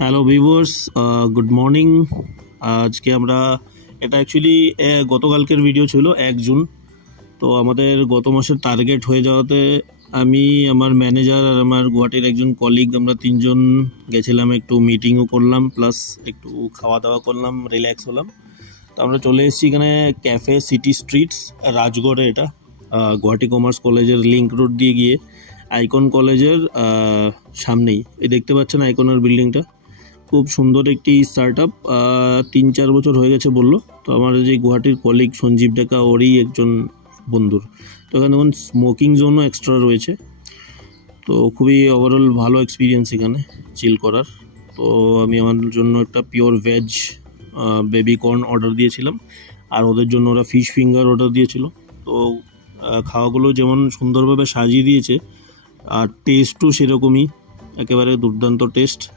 Hello viewers, good morning. আজকে আমরা এটা অ্যাকচুয়ালি গতকালকের ভিডিও ছিল 1 জুন। তো আমাদের গত মাসের টার্গেট হয়ে যাওয়াতে আমি, আমার ম্যানেজার আর আমার গুয়াহাটির একজন কলিগ, আমরা 3জন গেছিলাম, একটু মিটিংও করলাম, প্লাস একটু খাওয়া দাওয়া করলাম, রিল্যাক্স হলাম। তো আমরা চলে এসেছি এখানে ক্যাফে সিটি স্ট্রিটস, রাজগড়ে। এটা গুয়াহাটি কমার্স কলেজের লিঙ্ক রোড দিয়ে গিয়ে আইকন কলেজের সামনেই। এই দেখতে পাচ্ছেন আইকনের বিল্ডিংটা, খুব সুন্দর একটি স্টার্ট আপ। 3-4 বছর হয়ে গেছে বললো। তো আমার যে গুয়াহাটির কলিগ সঞ্জীব ডেকা, ওরই একজন বন্ধুর। তো এখানে দেখুন স্মোকিং জোনও এক্সট্রা রয়েছে। তো খুবই ওভারঅল ভালো এক্সপিরিয়েন্স এখানে চিল করার। তো আমি আমার জন্য একটা pure veg baby corn order দিয়েছিলাম, আর ওদের জন্য ওরা ফিশ ফিঙ্গার অর্ডার দিয়েছিল। তো খাওয়াগুলো যেমন সুন্দরভাবে সাজিয়ে দিয়েছে, আর টেস্টও সেরকমই, একেবারে দুর্দান্ত টেস্ট।